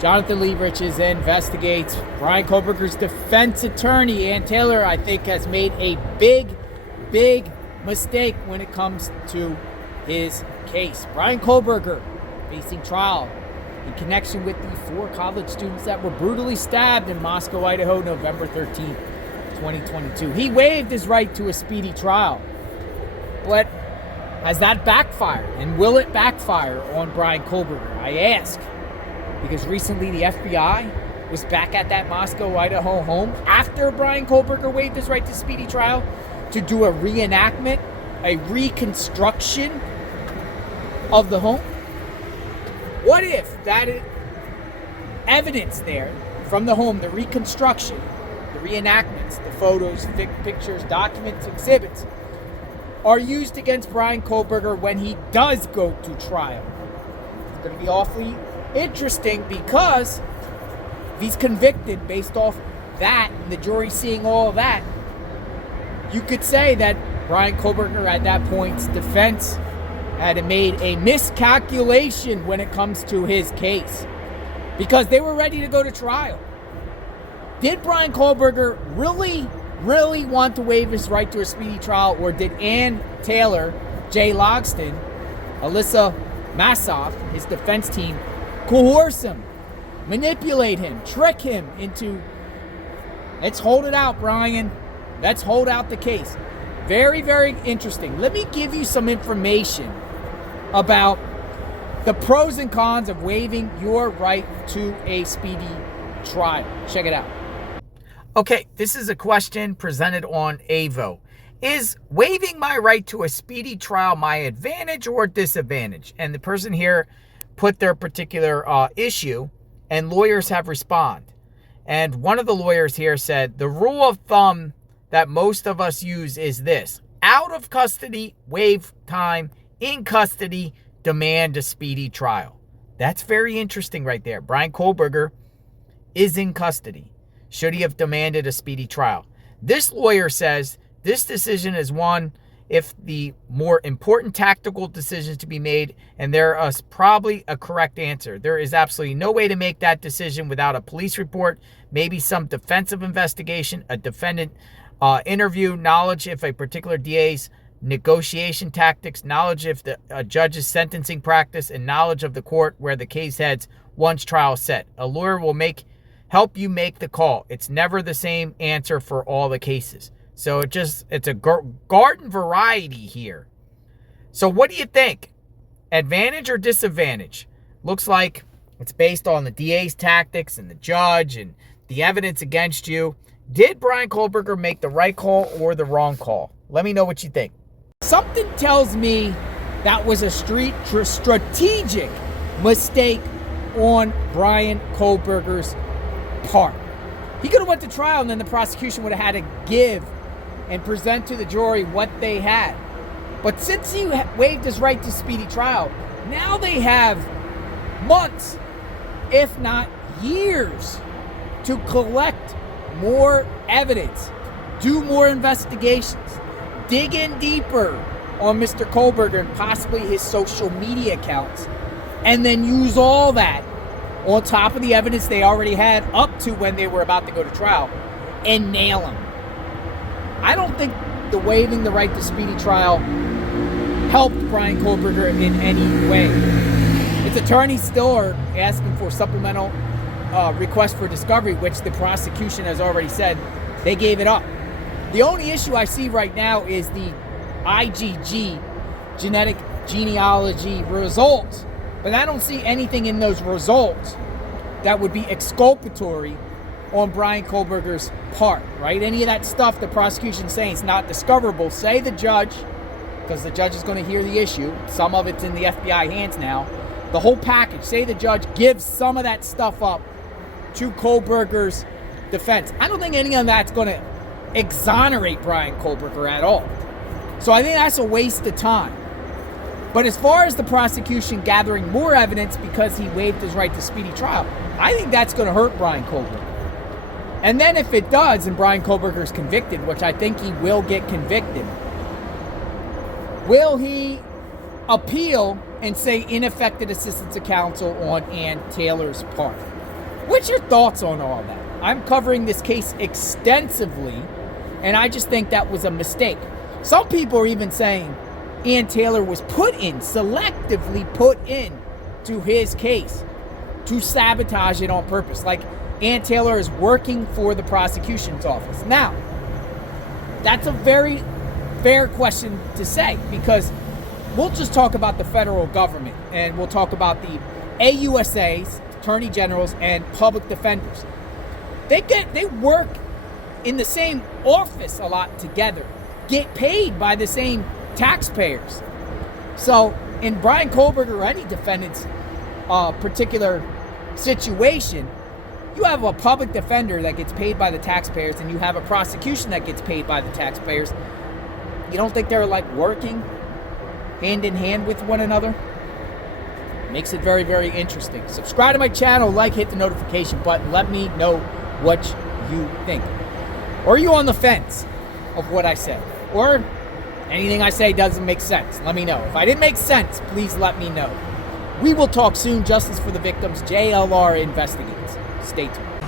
Jonathan Lieberich investigates. Bryan Kohberger's defense attorney, Ann Taylor, I think has made a big mistake when it comes to his case. Bryan Kohberger facing trial in connection with the 4 college students that were brutally stabbed in Moscow, Idaho, November 13th, 2022. He waived his right to a speedy trial. But has that backfired? And will it backfire on Bryan Kohberger? I ask. Because recently the FBI was back at that Moscow, Idaho home after Bryan Kohberger waived his right to speedy trial to do a reenactment, a reconstruction of the home. What if that evidence there from the home, the reconstruction, the reenactments, the photos, pictures, documents, exhibits, are used against Bryan Kohberger when he does go to trial? It's going to be awfully interesting because if he's convicted based off that and the jury seeing all of that, you could say that Bryan Kohberger at that point's defense had made a miscalculation when it comes to his case because they were ready to go to trial. Did Bryan Kohberger really want to waive his right to a speedy trial, or did Ann Taylor, Jay Logston, Alyssa Massoff, his defense team, coerce him, manipulate him, trick him into, let's hold it out, Bryan. Let's hold out the case. Very interesting. Let me give you some information about the pros and cons of waiving your right to a speedy trial. Check it out. Okay, this is a question presented on AVO. Is waiving my right to a speedy trial my advantage or disadvantage? And the person here put their particular issue, and lawyers have responded. And one of the lawyers here said, the rule of thumb that most of us use is this: out of custody, waive time; in custody, demand a speedy trial. That's very interesting right there. Bryan Kohberger is in custody. Should he have demanded a speedy trial? This lawyer says this decision is one if the more important tactical decisions to be made, and there is probably a correct answer. There is absolutely no way to make that decision without a police report, maybe some defensive investigation, a defendant interview, knowledge if a particular DA's negotiation tactics, knowledge if the judge's sentencing practice, and knowledge of the court where the case heads once trial is set. A lawyer will help you make the call. It's never the same answer for all the cases. So it's a garden variety here. So what do you think? Advantage or disadvantage? Looks like it's based on the DA's tactics and the judge and the evidence against you. Did Bryan Kohberger make the right call or the wrong call? Let me know what you think. Something tells me that was a strategic mistake on Bryan Kohberger's part. He could have went to trial and then the prosecution would have had to give and present to the jury what they had. But since he waived his right to speedy trial, now they have months, if not years, to collect more evidence, do more investigations, dig in deeper on Mr. Kohberger and possibly his social media accounts, and then use all that on top of the evidence they already had up to when they were about to go to trial and nail him. I don't think the waiving the right to speedy trial helped Bryan Kohberger in any way. His attorneys still are asking for supplemental request for discovery, which the prosecution has already said they gave it up. The only issue I see right now is the IgG, genetic genealogy results, but I don't see anything in those results that would be exculpatory on Bryan Kohberger's part, right? Any of that stuff the prosecution's saying is not discoverable. Say the judge, because the judge is going to hear the issue. Some of it's in the FBI hands now. The whole package. Say the judge gives some of that stuff up to Kohberger's defense. I don't think any of that's going to exonerate Bryan Kohberger at all. So I think that's a waste of time. But as far as the prosecution gathering more evidence because he waived his right to speedy trial, I think that's going to hurt Bryan Kohberger. And then if it does and Bryan Kohberger's convicted, which I think he will get convicted, will he appeal and say ineffective assistance of counsel on Ann Taylor's part? What's your thoughts on all that? I'm covering this case extensively, and I just think that was a mistake. Some people are even saying Ann Taylor was selectively put in to his case to sabotage it on purpose. Like Ann Taylor is working for the prosecution's office. Now, that's a very fair question to say, because we'll just talk about the federal government, and we'll talk about the AUSAs, attorney generals, and public defenders. They work in the same office a lot together, get paid by the same taxpayers. So in Bryan Kohberger or any defendant's particular situation, you have a public defender that gets paid by the taxpayers, and you have a prosecution that gets paid by the taxpayers. You don't think they're like working hand in hand with one another? Makes it very, very interesting. Subscribe to my channel, hit the notification button. Let me know what you think. Or are you on the fence of what I said? Or anything I say doesn't make sense? Let me know. If I didn't make sense, please let me know. We will talk soon. Justice for the victims. JLR investigates. Stay tuned.